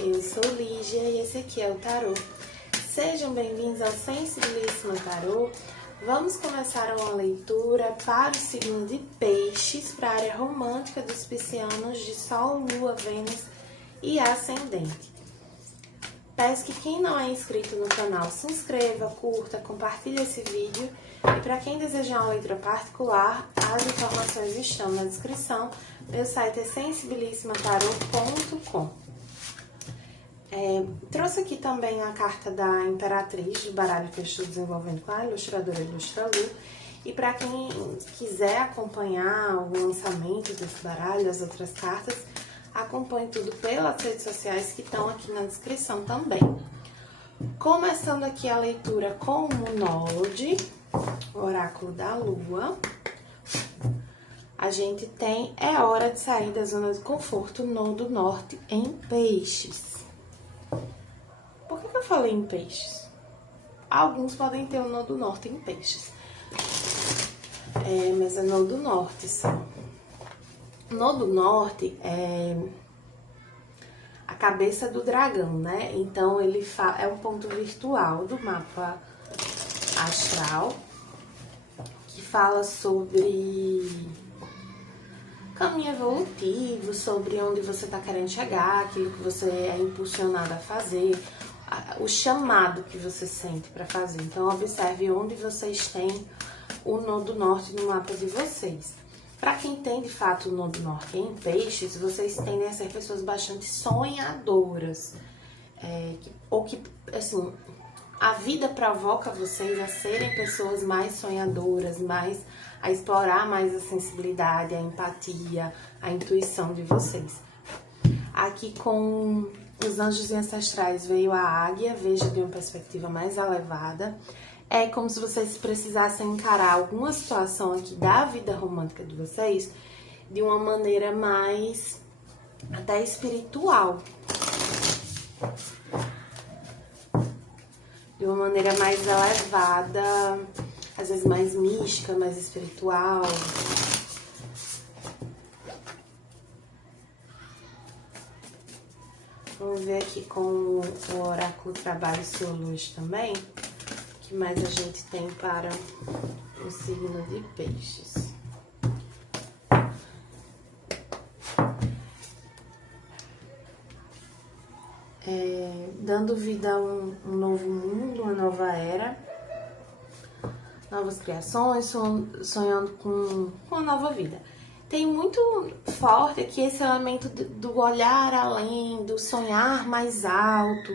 eu sou Lígia e esse aqui é o Tarô. Sejam bem-vindos ao Sensibilíssimo Tarô. Vamos começar uma leitura para o signo de Peixes, para a área romântica dos piscianos de Sol, Lua, Vênus e Ascendente. Peço que quem não é inscrito no canal se inscreva, curta, compartilhe esse vídeo. E para quem desejar uma leitura particular, as informações estão na descrição. Meu site é sensibilissimatarot.com. Trouxe aqui também a carta da Imperatriz, do baralho que eu estou desenvolvendo com a ilustradora Ilustra Lu. E para quem quiser acompanhar o lançamento desse baralho, as outras cartas, acompanhe tudo pelas redes sociais que estão aqui na descrição também. Começando aqui a leitura com o Node, o oráculo da Lua. A gente tem É hora de sair da zona de conforto, Nodo Norte em Peixes. Por que eu falei em Peixes? Alguns podem ter o Nodo Norte em Peixes. Mas é Nodo Norte só. Nodo Norte é a cabeça do dragão, né? Então, ele é um ponto virtual do mapa astral que fala sobre caminho evolutivo, sobre onde você tá querendo chegar, aquilo que você é impulsionado a fazer, o chamado que você sente para fazer. Então, observe onde vocês têm o Nodo Norte no mapa de vocês. Para quem tem, de fato, o Nodo Norte em Peixes, vocês tendem a ser pessoas bastante sonhadoras. Assim, a vida provoca vocês a serem pessoas mais sonhadoras, a explorar mais a sensibilidade, a empatia, a intuição de vocês. Aqui com os anjos e ancestrais veio a águia, veja de uma perspectiva mais elevada. É como se vocês precisassem encarar alguma situação aqui da vida romântica de vocês de uma maneira mais até espiritual. De uma maneira mais elevada, às vezes mais mística, mais espiritual. Vamos ver aqui com o oráculo Trabalho Sua Luz também. O que mais a gente tem para o signo de Peixes? Dando vida a um novo mundo, uma nova era, novas criações, sonhando com uma nova vida. Tem muito forte aqui esse elemento do olhar além, do sonhar mais alto,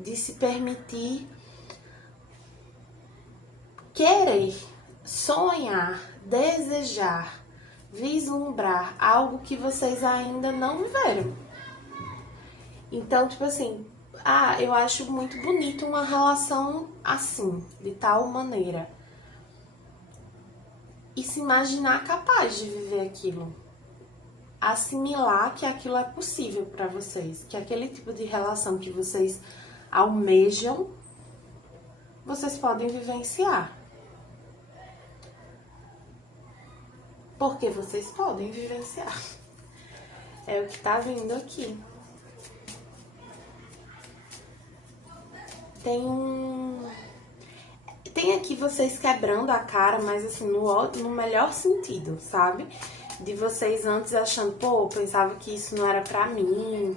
de se permitir querer, sonhar, desejar, vislumbrar algo que vocês ainda não viveram. Então, tipo assim, eu acho muito bonito uma relação assim, de tal maneira. E se imaginar capaz de viver aquilo. Assimilar que aquilo é possível para vocês. Que aquele tipo de relação que vocês almejam, vocês podem vivenciar. Porque vocês podem vivenciar. É o que tá vindo aqui. Tem aqui vocês quebrando a cara, mas assim, no melhor sentido, sabe? De vocês antes achando, pô, pensava que isso não era pra mim,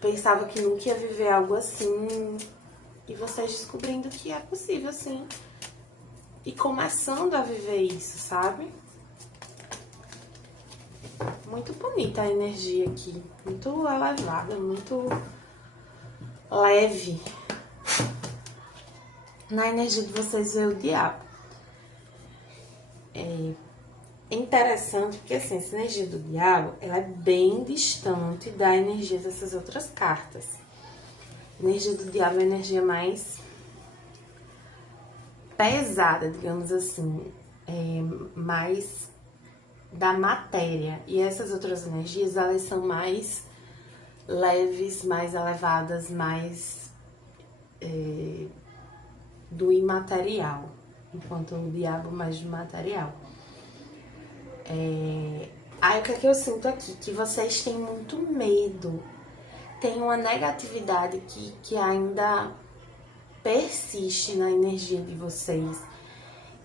pensava que nunca ia viver algo assim, e vocês descobrindo que é possível, sim, e começando a viver isso, sabe? Muito bonita a energia aqui, muito elevada, muito leve. Na energia de vocês veio o diabo. É interessante porque assim, essa energia do diabo, ela é bem distante da energia dessas outras cartas. A energia do diabo é a energia mais pesada, digamos assim, mais da matéria. E essas outras energias, elas são mais leves, mais elevadas, mais do imaterial, enquanto o diabo mais do material. Aí o que é que eu sinto aqui? Que vocês têm muito medo tem uma negatividade que ainda persiste na energia de vocês,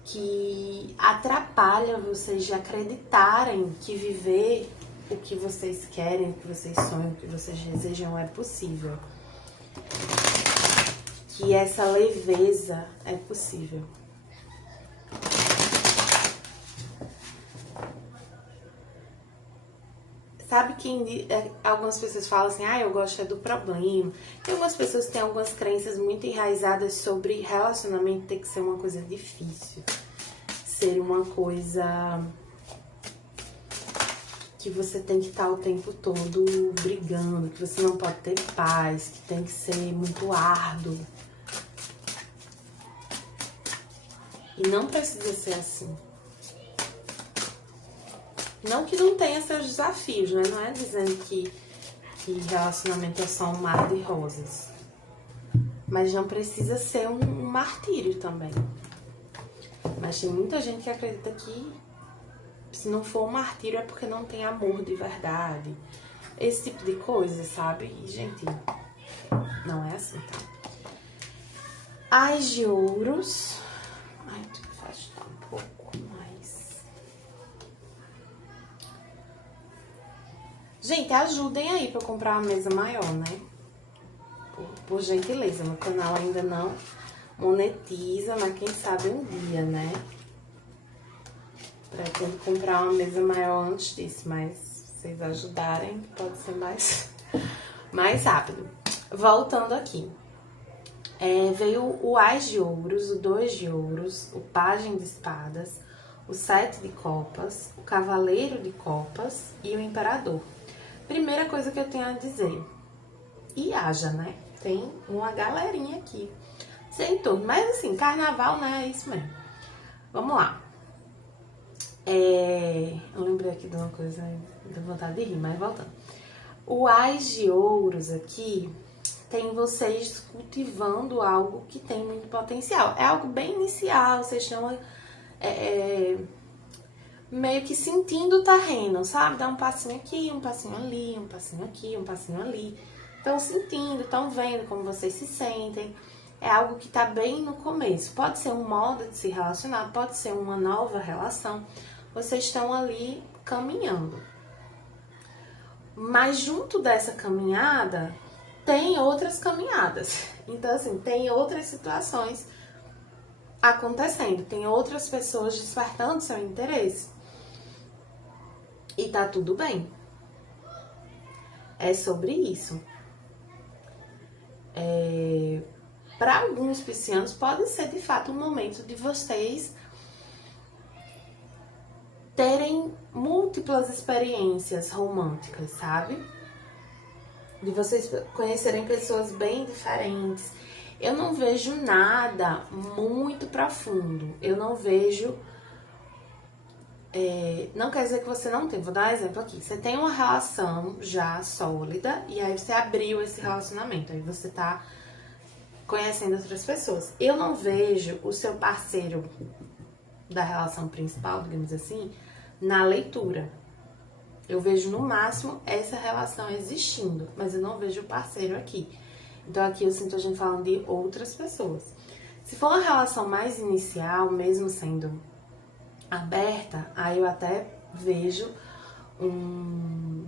que atrapalha vocês de acreditarem que viver o que vocês querem, o que vocês sonham, o que vocês desejam é possível. Que essa leveza é possível. Sabe que algumas pessoas falam assim, eu gosto do problema. Tem algumas pessoas que têm algumas crenças muito enraizadas sobre relacionamento ter que ser uma coisa difícil. Ser uma coisa que você tem que estar o tempo todo brigando, que você não pode ter paz, que tem que ser muito árduo. E não precisa ser assim. Não que não tenha seus desafios, né? Não é dizendo que relacionamento é só um mar de rosas. Mas não precisa ser um martírio também. Mas tem muita gente que acredita que se não for um martírio é porque não tem amor de verdade. Esse tipo de coisa, sabe? E, gente, não é assim, tá? Ás de ouros. Ai, tem que afastar um pouco mais. Gente, ajudem aí pra eu comprar uma mesa maior, né? Por gentileza, meu canal ainda não monetiza, mas quem sabe um dia, né? Pretendo comprar uma mesa maior antes disso, mas se vocês ajudarem, pode ser mais rápido. Voltando aqui. Veio o Ás de Ouros, o 2 de Ouros, o Pajem de Espadas, o 7 de Copas, o Cavaleiro de Copas e o Imperador. Primeira coisa que eu tenho a dizer. E haja, né? Tem uma galerinha aqui. Sem tudo. Mas assim, carnaval, né? É isso mesmo. Vamos lá. Eu lembrei aqui de uma coisa, deu vontade de rir, mas voltando. O Ás de Ouros aqui tem vocês cultivando algo que tem muito potencial. É algo bem inicial, vocês estão meio que sentindo o terreno, sabe? Dá um passinho aqui, um passinho ali, um passinho aqui, um passinho ali. Estão sentindo, estão vendo como vocês se sentem. É algo que tá bem no começo. Pode ser um modo de se relacionar, pode ser uma nova relação. Vocês estão ali caminhando. Mas junto dessa caminhada, tem outras caminhadas. Então, assim, tem outras situações acontecendo. Tem outras pessoas despertando seu interesse. E tá tudo bem. É sobre isso. Para alguns piscianos, pode ser de fato um momento de vocês terem múltiplas experiências românticas, sabe? De vocês conhecerem pessoas bem diferentes. Eu não vejo nada muito profundo. Eu não vejo... não quer dizer que você não tem. Vou dar um exemplo aqui. Você tem uma relação já sólida e aí você abriu esse relacionamento. Aí você tá conhecendo outras pessoas. Eu não vejo o seu parceiro da relação principal, digamos assim, na leitura. Eu vejo no máximo essa relação existindo, mas eu não vejo o parceiro aqui. Então aqui eu sinto a gente falando de outras pessoas. Se for uma relação mais inicial, mesmo sendo aberta, aí eu até vejo um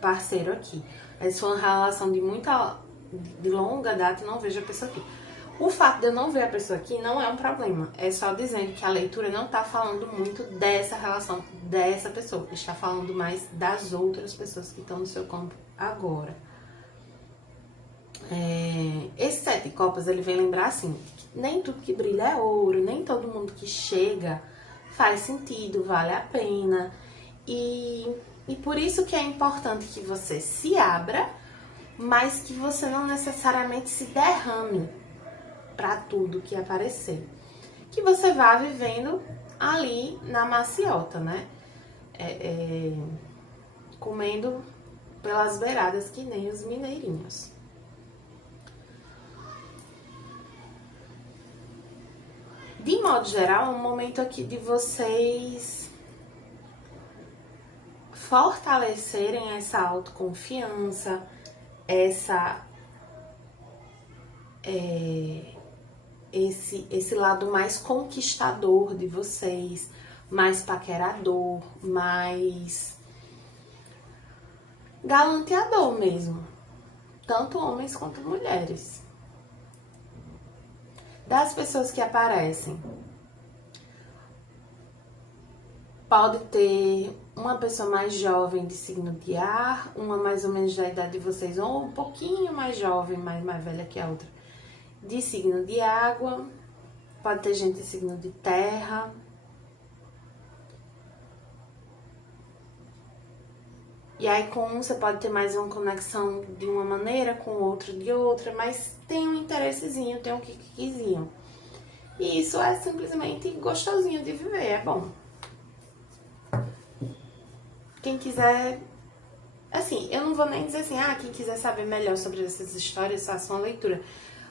parceiro aqui. Mas se for uma relação de longa data, eu não vejo a pessoa aqui. O fato de eu não ver a pessoa aqui não é um problema. É só dizendo que a leitura não tá falando muito dessa relação, dessa pessoa. Está falando mais das outras pessoas que estão no seu campo agora. Esse 7 de copas, ele vem lembrar assim, que nem tudo que brilha é ouro, nem todo mundo que chega faz sentido, vale a pena. E por isso que é importante que você se abra, mas que você não necessariamente se derrame para tudo que aparecer. Que você vá vivendo ali na maciota, né? Comendo pelas beiradas que nem os mineirinhos. De modo geral, é um momento aqui de vocês fortalecerem essa autoconfiança, esse lado mais conquistador de vocês, mais paquerador, mais galanteador mesmo, tanto homens quanto mulheres. Das pessoas que aparecem, pode ter uma pessoa mais jovem de signo de ar, uma mais ou menos da idade de vocês, ou um pouquinho mais jovem, mais velha que a outra, de signo de água. Pode ter gente de signo de terra. E aí com um você pode ter mais uma conexão de uma maneira, com o outro de outra, mas tem um interessezinho, tem um quiquezinho. E isso é simplesmente gostosinho de viver, é bom. Quem quiser... Assim, eu não vou nem dizer assim, quem quiser saber melhor sobre essas histórias, faça uma leitura.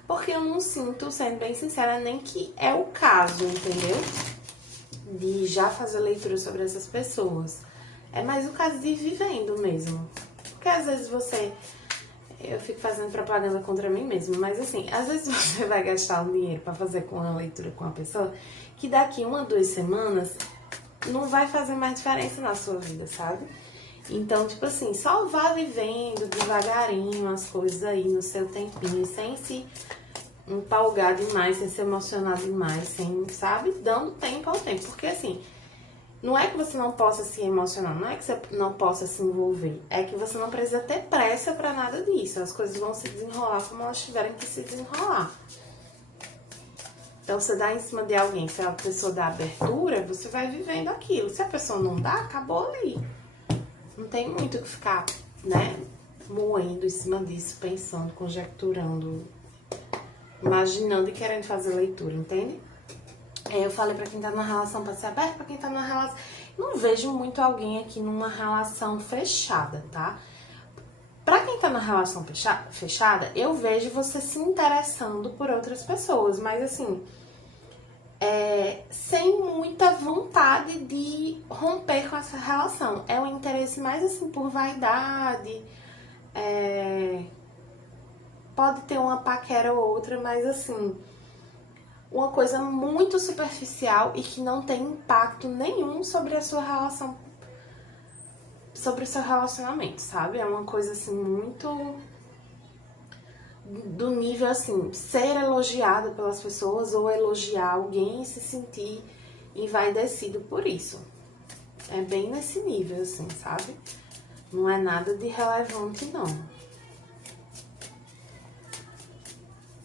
Porque eu não sinto, sendo bem sincera, nem que é o caso, entendeu? De já fazer leitura sobre essas pessoas. É mais o caso de ir vivendo mesmo. Porque às vezes eu fico fazendo propaganda contra mim mesmo, mas assim, às vezes você vai gastar um dinheiro pra fazer com uma leitura com uma pessoa que daqui 1 a 2 semanas não vai fazer mais diferença na sua vida, sabe? Então, tipo assim, só vá vivendo devagarinho as coisas aí no seu tempinho, sem se empolgar demais, sem se emocionar demais, sem, sabe? Dando tempo ao tempo. Porque assim, não é que você não possa se emocionar, não é que você não possa se envolver, é que você não precisa ter pressa pra nada disso. As coisas vão se desenrolar como elas tiverem que se desenrolar. Então, você dá em cima de alguém, se a pessoa dá abertura, você vai vivendo aquilo. Se a pessoa não dá, acabou ali. Não tem muito o que ficar, né, moendo em cima disso, pensando, conjecturando, imaginando e querendo fazer leitura, entende? Eu falei pra quem tá numa relação pra ser aberto, pra quem tá numa relação... Não vejo muito alguém aqui numa relação fechada, tá? Pra quem tá numa relação fechada, eu vejo você se interessando por outras pessoas, mas assim, sem muita vontade de romper com essa relação. É um interesse mais assim por vaidade, pode ter uma paquera ou outra, mas assim, uma coisa muito superficial e que não tem impacto nenhum sobre a sua relação, sobre o seu relacionamento, sabe? É uma coisa assim muito do nível assim, ser elogiada pelas pessoas ou elogiar alguém e se sentir envaidecido por isso. É bem nesse nível assim, sabe? Não é nada de relevante não.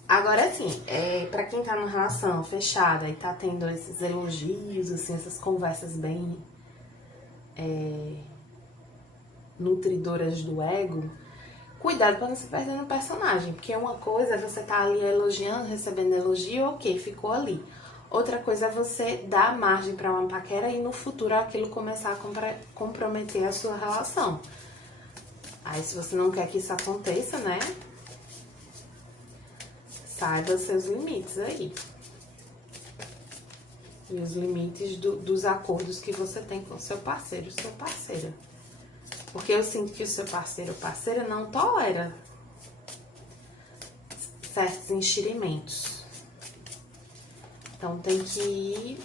Agora assim, pra quem tá numa relação fechada e tá tendo esses elogios, assim, essas conversas bem nutridoras do ego, cuidado pra não se perder no personagem, porque uma coisa é você tá ali elogiando, recebendo elogio, ok, ficou ali. Outra coisa é você dar margem pra uma paquera e no futuro aquilo começar a comprometer a sua relação. Aí se você não quer que isso aconteça, né, saiba seus limites aí. E os limites dos acordos que você tem com o seu parceiro, sua parceira. Porque eu sinto que o seu parceiro ou parceira não tolera certos enxerimentos. Então tem que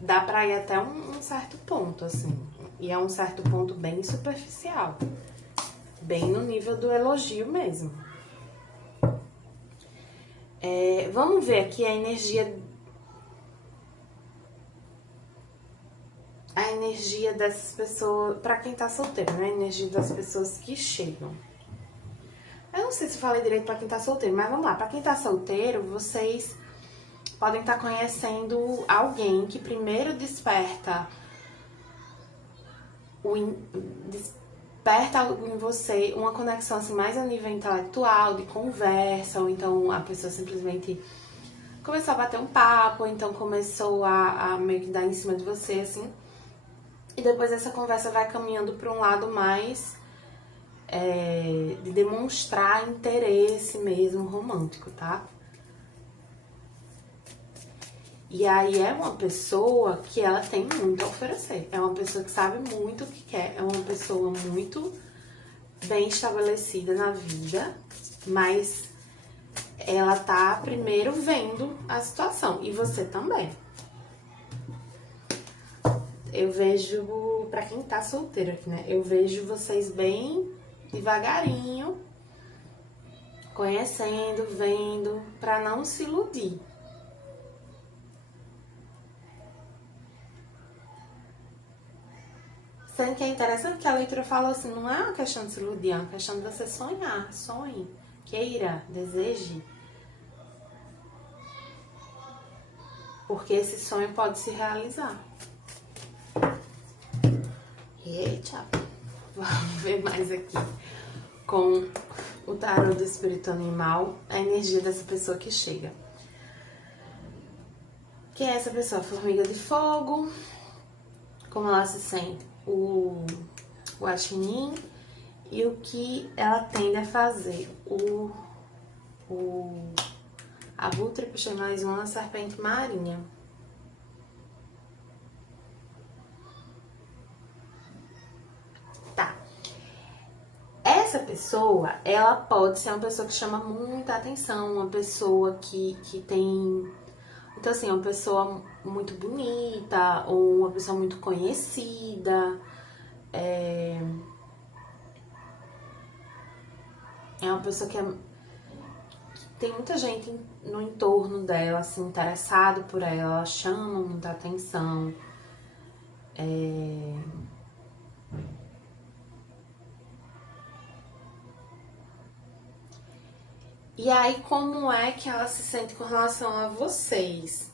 dar pra ir até um certo ponto, assim. E é um certo ponto bem superficial. Bem no nível do elogio mesmo. Vamos ver aqui a energia dessas pessoas, pra quem tá solteiro, né? A energia das pessoas que chegam. Eu não sei se eu falei direito pra quem tá solteiro, mas vamos lá. Pra quem tá solteiro, vocês podem estar conhecendo alguém que primeiro desperta algo em você, uma conexão assim mais a nível intelectual, de conversa, ou então a pessoa simplesmente começou a bater um papo, ou então começou a meio que dar em cima de você, assim. E depois essa conversa vai caminhando para um lado mais de demonstrar interesse mesmo romântico, tá? E aí é uma pessoa que ela tem muito a oferecer. É uma pessoa que sabe muito o que quer. É uma pessoa muito bem estabelecida na vida, mas ela tá primeiro vendo a situação. E você também. Eu vejo, pra quem tá solteiro aqui, né? Eu vejo vocês bem devagarinho, conhecendo, vendo, pra não se iludir. Sendo que é interessante que a leitura fala assim, não é uma questão de se iludir, é uma questão de você sonhar, sonhe, queira, deseje. Porque esse sonho pode se realizar. Eita, vamos ver mais aqui. Com o tarô do espírito animal, a energia dessa pessoa que chega. Quem é essa pessoa? Formiga de fogo. Como ela se sente? O guaxinim. E o que ela tende a fazer? O abutre, puxei mais uma, serpente marinha. Tá. Essa pessoa, ela pode ser uma pessoa que chama muita atenção, uma pessoa que tem... Então, assim, uma pessoa muito bonita, ou uma pessoa muito conhecida, é uma pessoa que tem muita gente no entorno dela, assim, interessado por ela, ela chama muita atenção. E aí, como é que ela se sente com relação a vocês?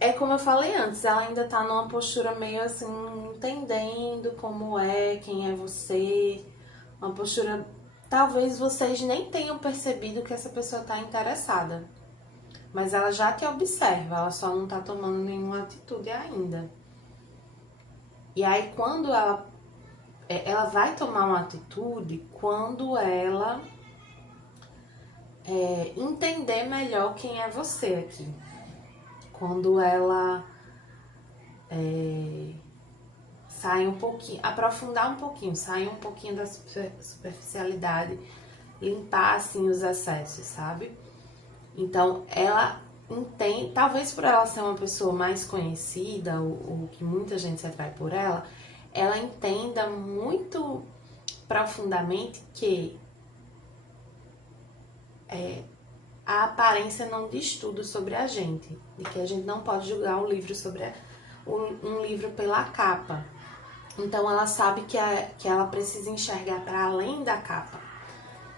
É como eu falei antes, ela ainda tá numa postura meio assim, entendendo como é, quem é você. Uma postura, talvez vocês nem tenham percebido que essa pessoa tá interessada. Mas ela já te observa, ela só não tá tomando nenhuma atitude ainda. E aí, quando ela vai tomar uma atitude, quando ela entender melhor quem é você aqui. Quando ela sai um pouquinho, aprofundar um pouquinho, sair um pouquinho da superficialidade, limpar assim os excessos, sabe? Então ela entende, talvez por ela ser uma pessoa mais conhecida, ou que muita gente se atrai por ela entenda muito profundamente que a aparência não diz tudo sobre a gente, e que a gente não pode julgar um livro sobre um livro pela capa. Então ela sabe que ela precisa enxergar para além da capa.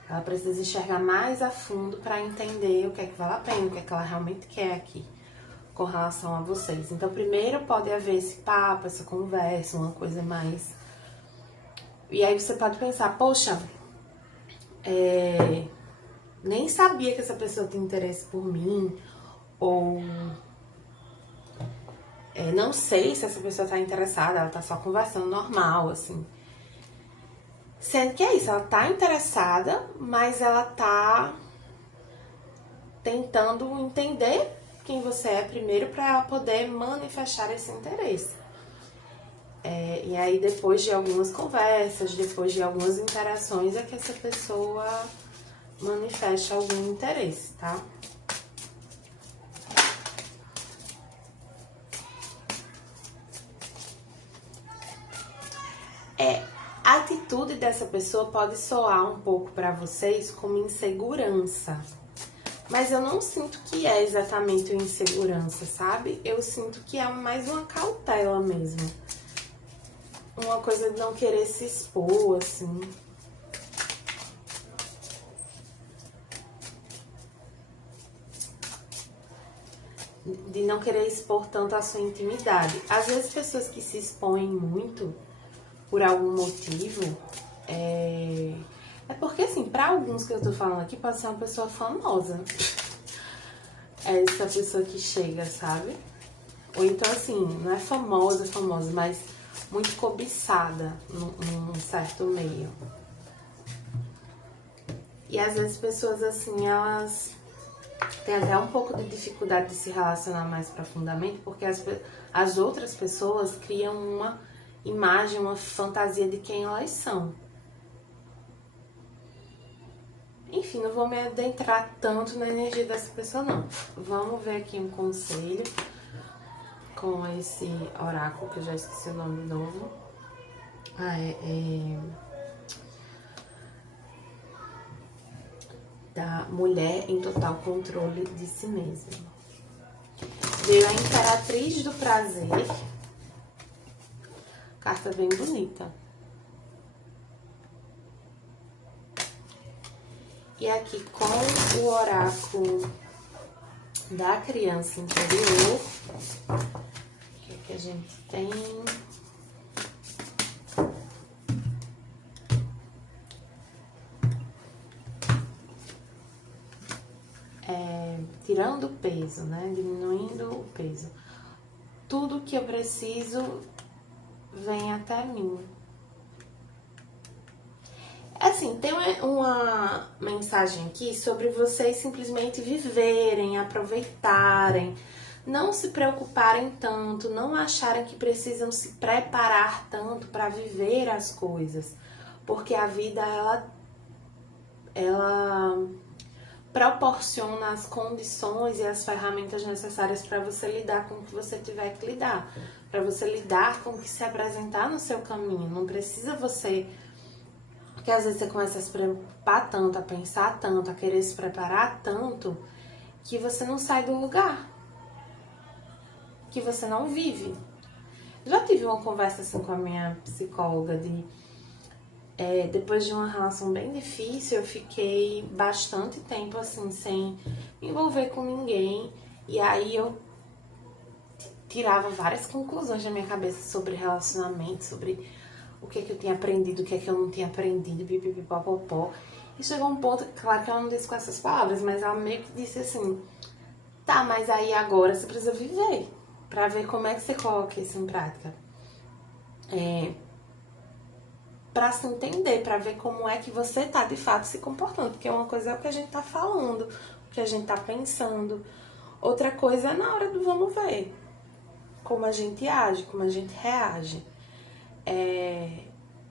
Ela precisa enxergar mais a fundo para entender o que é que vale a pena, o que é que ela realmente quer aqui com relação a vocês. Então primeiro pode haver esse papo, essa conversa, uma coisa mais... E aí você pode pensar, poxa, nem sabia que essa pessoa tem interesse por mim, ou não sei se essa pessoa tá interessada, ela tá só conversando normal, assim. Sendo que é isso, ela tá interessada, mas ela tá tentando entender quem você é primeiro para poder manifestar esse interesse. E aí depois de algumas conversas, depois de algumas interações, é que essa pessoa manifesta algum interesse, tá? A atitude dessa pessoa pode soar um pouco para vocês como insegurança, mas eu não sinto que é exatamente uma insegurança, sabe? Eu sinto que é mais uma cautela mesmo, uma coisa de não querer se expor, assim. De não querer expor tanto a sua intimidade. Às vezes pessoas que se expõem muito por algum motivo, é porque assim, pra alguns que eu tô falando aqui, pode ser uma pessoa famosa. É essa pessoa que chega, sabe? Ou então assim, não é famosa, mas muito cobiçada num certo meio. E às vezes pessoas assim, elas tem até um pouco de dificuldade de se relacionar mais profundamente, porque as outras pessoas criam uma imagem, uma fantasia de quem elas são. Enfim, não vou me adentrar tanto na energia dessa pessoa, não. Vamos ver aqui um conselho com esse oráculo, que eu já esqueci o nome de novo. Da mulher em total controle de si mesma. Veio a Imperatriz do Prazer. Carta bem bonita. E aqui com o oráculo da criança interior, o que é que a gente tem? Tirando o peso, né? Diminuindo o peso. Tudo que eu preciso vem até mim. Assim, tem uma mensagem aqui sobre vocês simplesmente viverem, aproveitarem, não se preocuparem tanto, não acharem que precisam se preparar tanto para viver as coisas, porque a vida ela proporciona as condições e as ferramentas necessárias para você lidar com o que você tiver que lidar, para você lidar com o que se apresentar no seu caminho. Não precisa você... Porque às vezes você começa a se preocupar tanto, a pensar tanto, a querer se preparar tanto, que você não sai do lugar, que você não vive. Já tive uma conversa assim com a minha psicóloga de... depois de uma relação bem difícil, eu fiquei bastante tempo assim, sem me envolver com ninguém. E aí eu tirava várias conclusões na minha cabeça sobre relacionamento, sobre o que eu tinha aprendido, o que eu não tinha aprendido, pipipipopopó. E chegou um ponto, claro que ela não disse com essas palavras, mas ela meio que disse assim, tá, mas aí agora você precisa viver, pra ver como é que você coloca isso em prática. Pra se entender, pra ver como é que você tá de fato se comportando, porque uma coisa é o que a gente tá falando, o que a gente tá pensando, outra coisa é na hora do vamos ver, como a gente age, como a gente reage.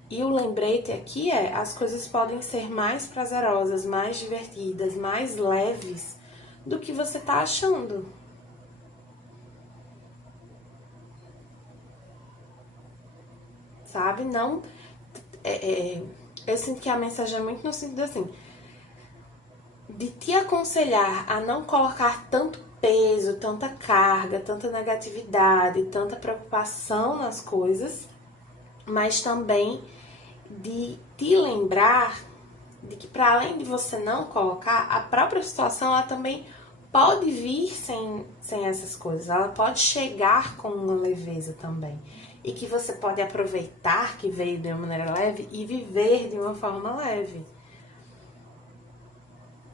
E o lembrete aqui as coisas podem ser mais prazerosas, mais divertidas, mais leves do que você tá achando. Sabe? Não... eu sinto que a mensagem é muito no sentido assim, de te aconselhar a não colocar tanto peso, tanta carga, tanta negatividade, tanta preocupação nas coisas, mas também de te lembrar de que, para além de você não colocar, a própria situação ela também pode vir sem essas coisas, ela pode chegar com uma leveza também. E que você pode aproveitar que veio de uma maneira leve e viver de uma forma leve.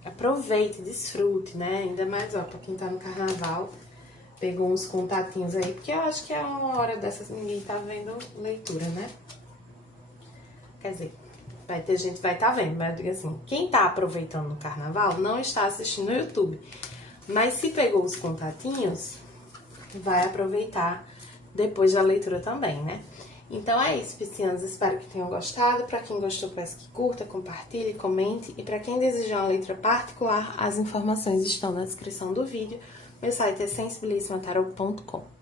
Aproveite, desfrute, né? Ainda mais, ó, pra quem tá no carnaval, pegou uns contatinhos aí, porque eu acho que é uma hora dessas, ninguém tá vendo leitura, né? Quer dizer, vai ter gente que vai estar vendo, mas eu digo assim, quem tá aproveitando no carnaval não está assistindo no YouTube. Mas se pegou os contatinhos, vai aproveitar depois da leitura também, né? Então é isso, piscianos, espero que tenham gostado. Para quem gostou, peço que curta, compartilhe, comente. E para quem desejar uma leitura particular, as informações estão na descrição do vídeo. Meu site é sensibilismatarot.com.